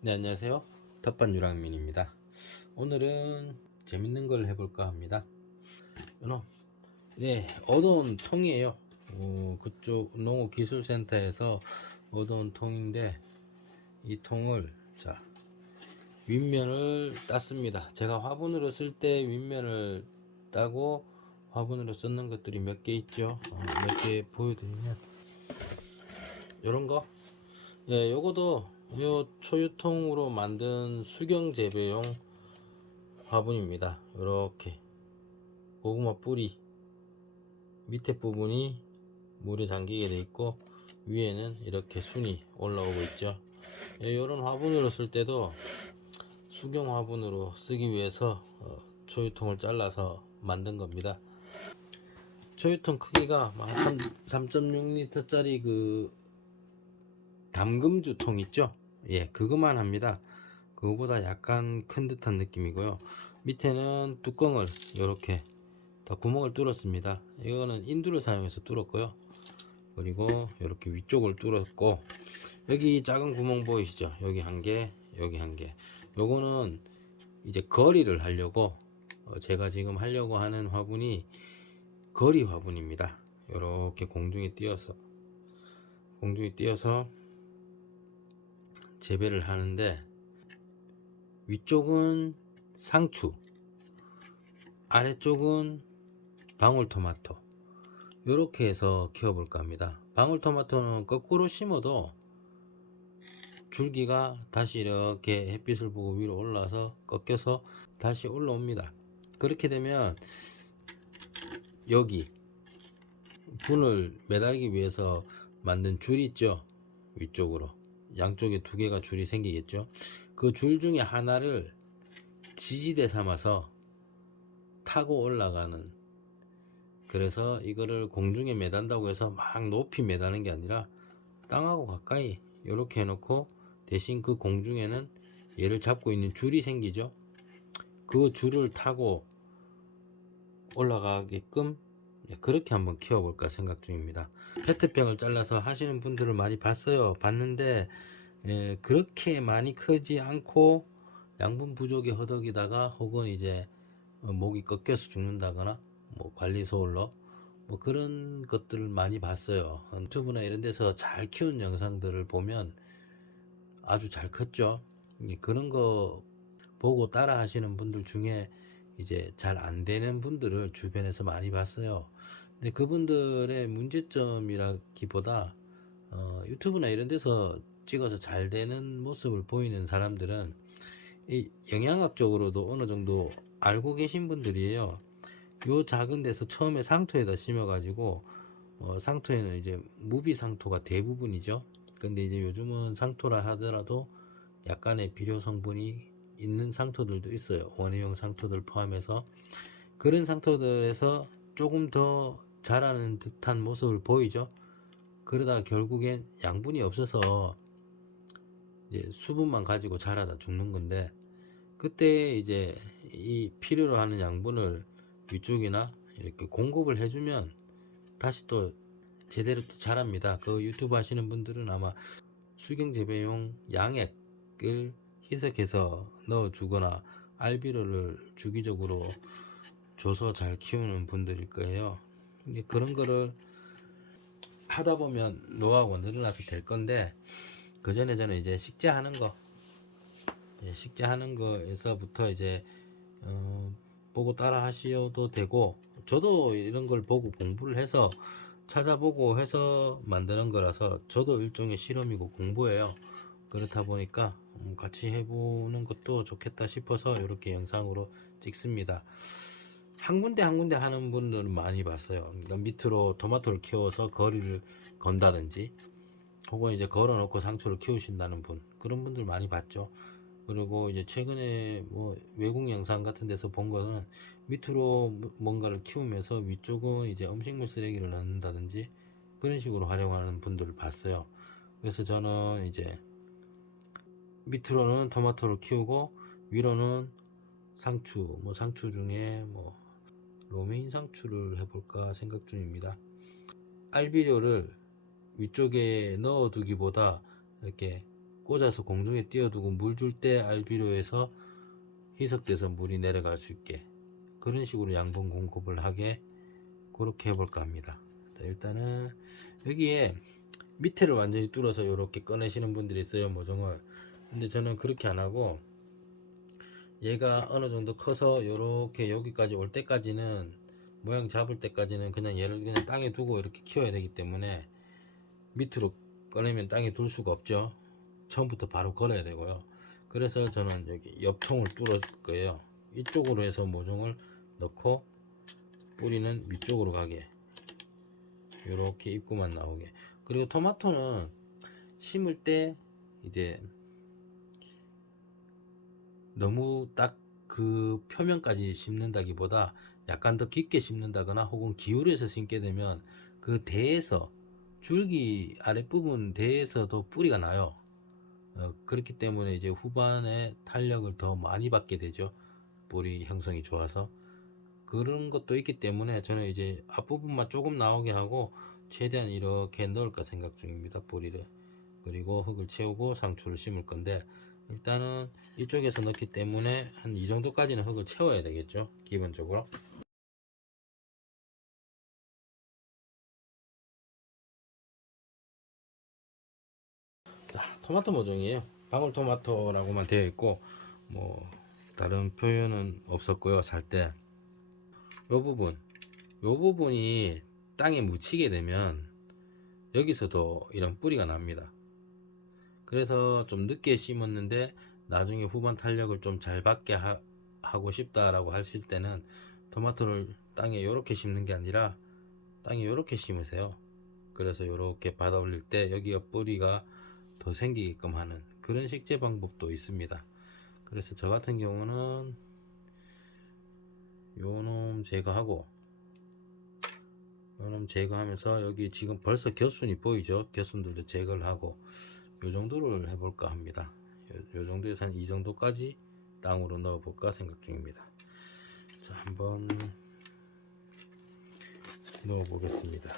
네, 안녕하세요. 텃밭 유랑민입니다. 오늘은 재밌는 걸 해볼까 합니다. 네, 얻어온 통이에요. 그쪽 농업기술센터에서 얻어온 통인데, 이 통을 윗면을 땄습니다. 제가 화분으로 쓸 때 윗면을 따고 화분으로 썼는 것들이 몇 개 있죠. 몇 개 보여드리면 요런 거, 예, 요거도 요 초유통으로 만든 수경 재배용 화분입니다. 이렇게 고구마 뿌리 밑에 부분이 물에 잠기게 돼 있고 위에는 이렇게 순이 올라오고 있죠. 이런 화분으로 쓸 때도 수경 화분으로 쓰기 위해서 초유통을 잘라서 만든 겁니다. 초유통 크기가 3.6L 짜리 그 담금주 통 있죠. 예, 그것만 합니다. 그거보다 약간 큰 듯한 느낌이고요. 밑에는 뚜껑을 이렇게 다 구멍을 뚫었습니다. 이거는 인두를 사용해서 뚫었고요. 그리고 이렇게 위쪽을 뚫었고, 여기 작은 구멍 보이시죠? 여기 한 개, 여기 한 개. 요거는 이제 거리를 하려고 제가 지금 하려고 하는 화분이 거리 화분입니다. 이렇게 공중에 띄어서 재배를 하는데, 위쪽은 상추, 아래쪽은 방울토마토, 이렇게 해서 키워볼까 합니다. 방울토마토는 거꾸로 심어도 줄기가 다시 이렇게 햇빛을 보고 위로 올라와서 꺾여서 다시 올라옵니다. 그렇게 되면 여기 분을 매달기 위해서 만든 줄 있죠. 위쪽으로 양쪽에 두 개가 줄이 생기겠죠. 그 줄 중에 하나를 지지대 삼아서 타고 올라가는, 그래서 이거를 공중에 매단다고 해서 막 높이 매다는 게 아니라 땅하고 가까이 이렇게 해놓고, 대신 그 공중에는 얘를 잡고 있는 줄이 생기죠. 그 줄을 타고 올라가게끔 그렇게 한번 키워볼까 생각 중입니다. 페트병을 잘라서 하시는 분들을 많이 봤는데 그렇게 많이 크지 않고 양분 부족에 허덕이다가, 혹은 이제 목이 꺾여서 죽는다거나 뭐 관리 소홀로 뭐 그런 것들을 많이 봤어요. 유튜브나 이런 데서 잘 키운 영상들을 보면 아주 잘 컸죠. 그런 거 보고 따라 하시는 분들 중에 이제 잘 안 되는 분들을 주변에서 많이 봤어요. 근데 그분들의 문제점이라기보다 유튜브나 이런 데서 찍어서 잘 되는 모습을 보이는 사람들은 이 영양학적으로도 어느 정도 알고 계신 분들이에요. 요 작은 데서 처음에 상토에다 심어 가지고 상토에는 이제 무비 상토가 대부분이죠. 근데 이제 요즘은 상토라 하더라도 약간의 비료 성분이 있는 상토들도 있어요. 원예용 상토들 포함해서. 그런 상토들에서 조금 더 자라는 듯한 모습을 보이죠. 그러다 결국엔 양분이 없어서 이제 수분만 가지고 자라다 죽는 건데, 그때 이제 이 필요로 하는 양분을 위쪽이나 이렇게 공급을 해주면 다시 또 제대로 또 자랍니다. 그 유튜브 하시는 분들은 아마 수경 재배용 양액을 희석해서 넣어주거나 알비료를 주기적으로 줘서 잘 키우는 분들일 거예요. 그런 거를 하다 보면 노하우가 늘어나서 될 건데, 그 전에 저는 이제 식재하는 거, 식재하는 거에서부터 이제 보고 따라 하셔도 되고, 저도 이런 걸 보고 공부를 해서 찾아보고 해서 만드는 거라서 저도 일종의 실험이고 공부예요. 그렇다 보니까 같이 해보는 것도 좋겠다 싶어서 이렇게 영상으로 찍습니다. 한 군데 한 군데 하는 분들은 많이 봤어요. 그러니까 밑으로 토마토를 키워서 거리를 건다든지, 혹은 이제 걸어놓고 상추를 키우신다는 분, 그런 분들 많이 봤죠. 그리고 이제 최근에 뭐 외국 영상 같은 데서 본 거는 밑으로 뭔가를 키우면서 위쪽은 이제 음식물 쓰레기를 넣는다든지 그런 식으로 활용하는 분들을 봤어요. 그래서 저는 이제 밑으로는 토마토를 키우고 위로는 상추, 뭐 상추 중에 뭐 로메인 상추를 해볼까 생각 중입니다. 알비료를 위쪽에 넣어두기보다 이렇게 꽂아서 공중에 띄워두고 물 줄 때 알비로에서 희석돼서 물이 내려갈 수 있게 그런 식으로 양분 공급을 하게 그렇게 해볼까 합니다. 자, 일단은 여기에 밑에를 완전히 뚫어서 이렇게 꺼내시는 분들이 있어요, 모종을. 근데 저는 그렇게 안 하고 얘가 어느 정도 커서 이렇게 여기까지 올 때까지는 모양 잡을 때까지는 그냥 얘를 그냥 땅에 두고 이렇게 키워야 되기 때문에 밑으로 꺼내면 땅에 둘 수가 없죠. 처음부터 바로 걸어야 되고요. 그래서 저는 여기 옆통을 뚫을 거예요. 이쪽으로 해서 모종을 넣고 뿌리는 위쪽으로 가게 이렇게 입구만 나오게. 그리고 토마토는 심을 때 이제 너무 딱 그 표면까지 심는다기보다 약간 더 깊게 심는다거나 혹은 기울여서 심게 되면 그 대에서 줄기 아랫부분 대에서도 뿌리가 나요. 그렇기 때문에 이제 후반에 탄력을 더 많이 받게 되죠. 뿌리 형성이 좋아서 그런 것도 있기 때문에 저는 이제 앞부분만 조금 나오게 하고 최대한 이렇게 넣을까 생각 중입니다. 뿌리를. 그리고 흙을 채우고 상추를 심을 건데 일단은 이쪽에서 넣기 때문에 한 이 정도까지는 흙을 채워야 되겠죠, 기본적으로. 자, 토마토 모종이에요. 방울토마토라고만 되어 있고 뭐 다른 표현은 없었고요. 살 때 요 부분이 땅에 묻히게 되면 여기서도 이런 뿌리가 납니다. 그래서 좀 늦게 심었는데 나중에 후반 탄력을 좀 잘 받게 하고 싶다라고 하실 때는 토마토를 땅에 이렇게 심는 게 아니라 땅에 이렇게 심으세요. 그래서 이렇게 받아 올릴 때 여기가 뿌리가 더 생기게끔 하는 그런 식재 방법도 있습니다. 그래서 저 같은 경우는 요놈 제거하고 요놈 제거하면서 여기 지금 벌써 겨순이 보이죠? 겨순들도 제거를 하고 요 정도를 해볼까 합니다. 요 정도에서 한 이 정도까지 땅으로 넣어 볼까 생각 중입니다. 자, 한번 넣어 보겠습니다.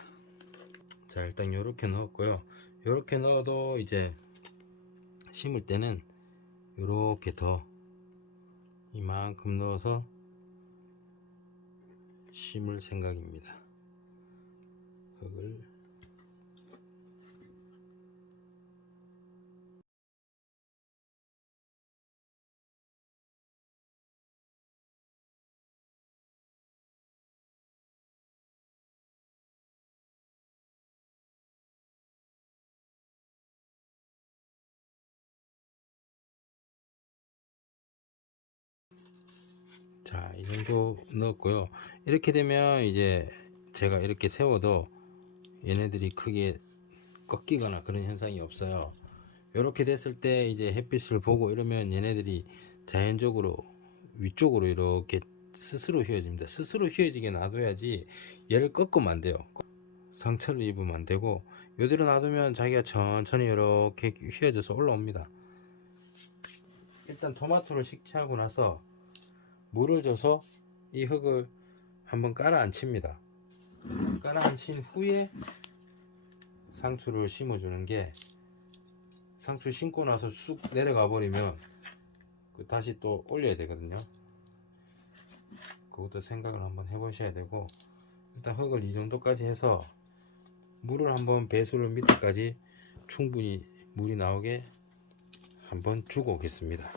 자, 일단 요렇게 넣었고요. 요렇게 넣어도 이제 심을 때는 요렇게 더 이만큼 넣어서 심을 생각입니다. 흙을 자, 이 정도 넣었고요. 이렇게 되면 이제 제가 이렇게 세워도 얘네들이 크게 꺾이거나 그런 현상이 없어요. 이렇게 됐을 때 이제 햇빛을 보고 이러면 얘네들이 자연적으로 위쪽으로 이렇게 스스로 휘어집니다. 스스로 휘어지게 놔둬야지 얘를 꺾으면 안 돼요. 상처를 입으면 안 되고 이대로 놔두면 자기가 천천히 이렇게 휘어져서 올라옵니다. 일단 토마토를 식히하고 나서 물을 줘서 이 흙을 한번 깔아앉힙니다. 깔아앉힌 후에 상추를 심어주는 게 상추 심고 나서 쑥 내려가 버리면 다시 또 올려야 되거든요. 그것도 생각을 한번 해보셔야 되고 일단 흙을 이 정도까지 해서 물을 한번 배수를 밑에까지 충분히 물이 나오게 한번 주고 오겠습니다.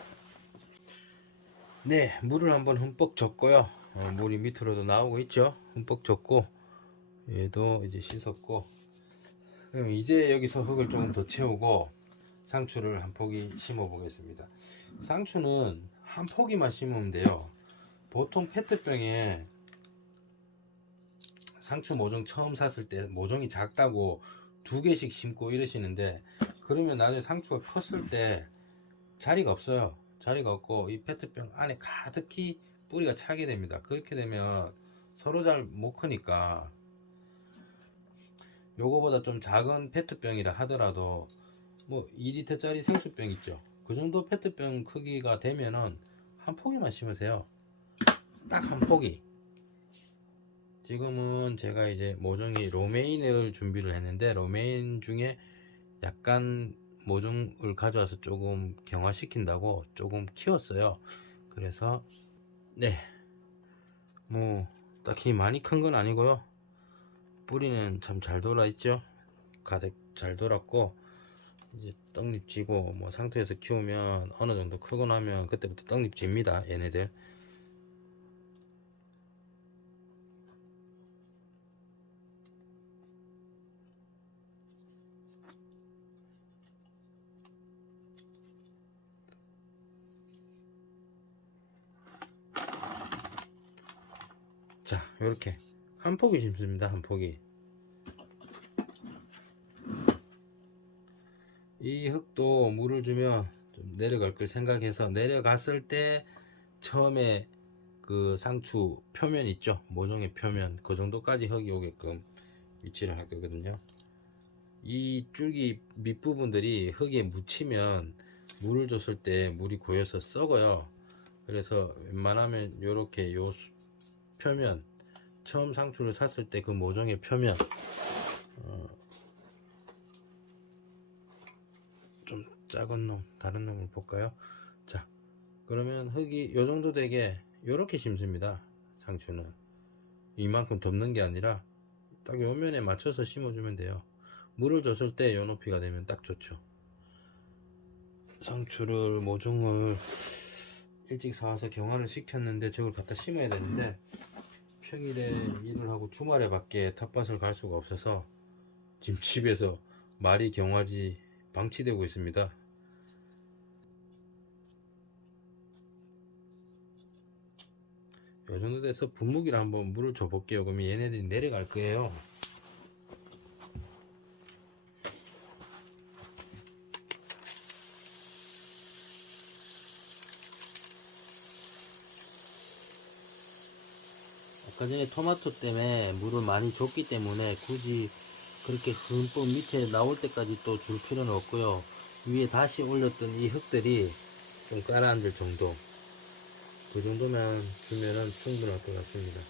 네, 물을 한번 흠뻑 줬고요. 물이 밑으로도 나오고 있죠. 흠뻑 줬고 얘도 이제 씻었고 그럼 이제 여기서 흙을 조금 더 채우고 상추를 한 포기 심어 보겠습니다. 상추는 한 포기만 심으면 돼요. 보통 페트병에 상추 모종 처음 샀을 때 모종이 작다고 2개씩 심고 이러시는데 그러면 나중에 상추가 컸을 때 자리가 없어요. 자리가 없고 이 페트병 안에 가득히 뿌리가 차게 됩니다. 그렇게 되면 서로 잘 못 크니까 요거보다 좀 작은 페트병이라 하더라도 뭐 2리터짜리 생수병 있죠. 그 정도 페트병 크기가 되면은 한 포기만 심으세요. 딱 한 포기. 지금은 제가 이제 모종이 로메인을 준비를 했는데 로메인 중에 약간 모종을 가져와서 조금 경화시킨다고 조금 키웠어요. 그래서 네, 뭐 딱히 많이 큰 건 아니고요. 뿌리는 참 잘 돌아 있죠. 가득 잘 돌았고, 이제 떡잎 지고 뭐 상태에서 키우면 어느 정도 크고 나면 그때부터 떡잎 집니다, 얘네들. 자, 요렇게 한 포기 심습니다. 한 포기. 이 흙도 물을 주면 좀 내려갈 걸 생각해서, 내려갔을 때 처음에 그 상추 표면 있죠, 모종의 표면, 그 정도까지 흙이 오게끔 위치를 할 거거든요. 이 줄기 밑부분들이 흙에 묻히면 물을 줬을 때 물이 고여서 썩어요. 그래서 웬만하면 요렇게 요 표면, 처음 상추를 샀을 때 그 모종의 표면, 좀 작은 놈, 다른 놈을 볼까요? 자, 그러면 흙이 요 정도 되게 요렇게 심습니다. 상추는 이만큼 덮는 게 아니라 딱 요 면에 맞춰서 심어주면 돼요. 물을 줬을 때 요 높이가 되면 딱 좋죠. 상추를 모종을 일찍 사와서 경화를 시켰는데 저걸 갖다 심어야 되는데, 평일에 일을 하고 주말에 밖에 텃밭을 갈 수가 없어서 지금 집에서 말이 경화지 방치되고 있습니다. 요 정도 돼서 분무기를 한번 물을 줘 볼게요. 그러면 얘네들이 내려갈 거예요. 아까 전에 토마토 때문에 물을 많이 줬기 때문에 굳이 그렇게 흠뻑 밑에 나올 때까지 또 줄 필요는 없고요. 위에 다시 올렸던 이 흙들이 좀 가라앉을 정도, 그 정도면 주면은 충분할 것 같습니다.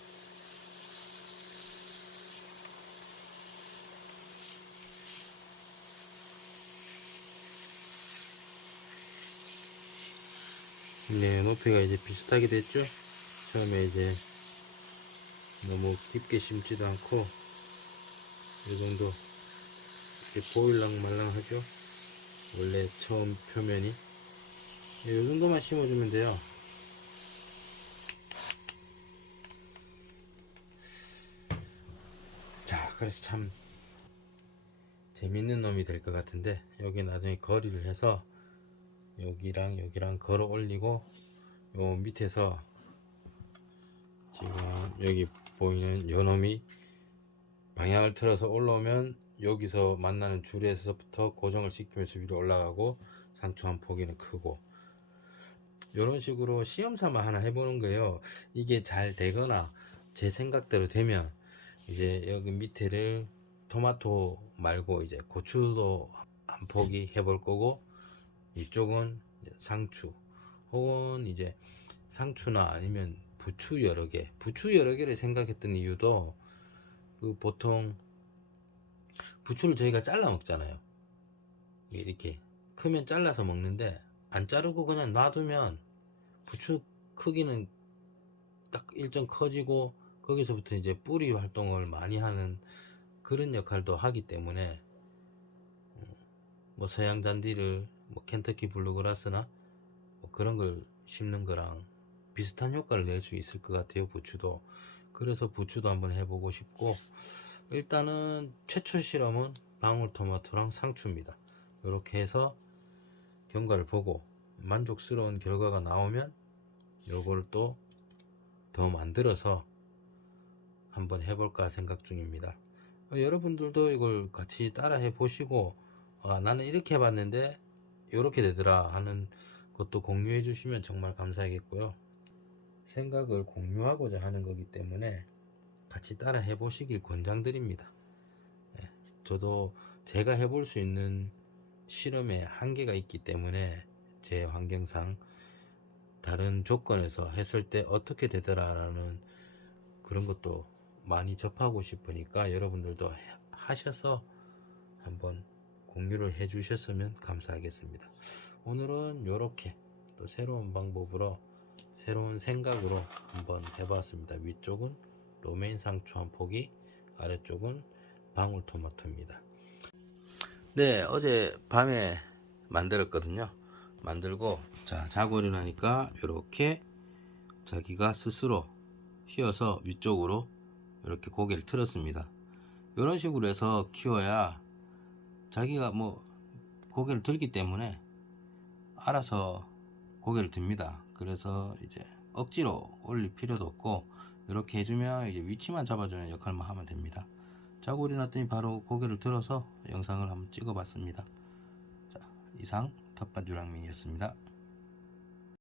네, 높이가 이제 비슷하게 됐죠. 처음에 이제 너무 깊게 심지도 않고 이 정도 이렇게 보일랑 말랑 하죠. 원래 처음 표면이 이 정도만 심어주면 돼요. 자, 그래서 참 재밌는 놈이 될 것 같은데, 여기 나중에 거리를 해서 여기랑 여기랑 걸어 올리고, 요 밑에서 지금 여기 보이는 요 놈이 방향을 틀어서 올라오면 여기서 만나는 줄에서부터 고정을 시키면서 위로 올라가고, 상추 한 포기는 크고, 이런 식으로 시험 삼아 하나 해보는 거예요. 이게 잘 되거나 제 생각대로 되면 이제 여기 밑에를 토마토 말고 이제 고추도 한 포기 해볼 거고, 이쪽은 상추, 혹은 이제 상추나 아니면 부추 여러 개, 부추 여러 개를 생각했던 이유도, 그 보통 부추를 저희가 잘라 먹잖아요. 이렇게 크면 잘라서 먹는데, 안 자르고 그냥 놔두면 부추 크기는 딱 일정 커지고, 거기서부터 이제 뿌리 활동을 많이 하는 그런 역할도 하기 때문에, 뭐 서양 잔디를 뭐 켄터키 블루그라스나 뭐 그런 걸 심는 거랑 비슷한 효과를 낼 수 있을 것 같아요, 부추도. 그래서 부추도 한번 해보고 싶고, 일단은 최초 실험은 방울토마토랑 상추입니다. 이렇게 해서 경과를 보고 만족스러운 결과가 나오면 요걸 또 더 만들어서 한번 해볼까 생각 중입니다. 여러분들도 이걸 같이 따라 해보시고, 나는 이렇게 해봤는데 이렇게 되더라 하는 것도 공유해 주시면 정말 감사하겠고요. 생각을 공유하고자 하는 거기 때문에 같이 따라 해보시길 권장드립니다. 예, 저도 제가 해볼 수 있는 실험에 한계가 있기 때문에 제 환경상 다른 조건에서 했을 때 어떻게 되더라라는 그런 것도 많이 접하고 싶으니까, 여러분들도 하셔서 한번 공유를 해 주셨으면 감사하겠습니다. 오늘은 이렇게 또 새로운 방법으로 새로운 생각으로 한번 해봤습니다. 위쪽은 로메인 상추 한 포기, 아래쪽은 방울토마토입니다. 네, 어제 밤에 만들었거든요. 만들고 자, 자고 일어나니까 이렇게 자기가 스스로 휘어서 위쪽으로 이렇게 고개를 틀었습니다. 이런 식으로 해서 키워야 자기가 뭐 고개를 들기 때문에 알아서 고개를 듭니다. 그래서 이제 억지로 올릴 필요도 없고 이렇게 해주면 이제 위치만 잡아주는 역할만 하면 됩니다. 자고 일어났더니 바로 고개를 들어서 영상을 한번 찍어 봤습니다. 자, 이상 텃밭 유랑민이었습니다.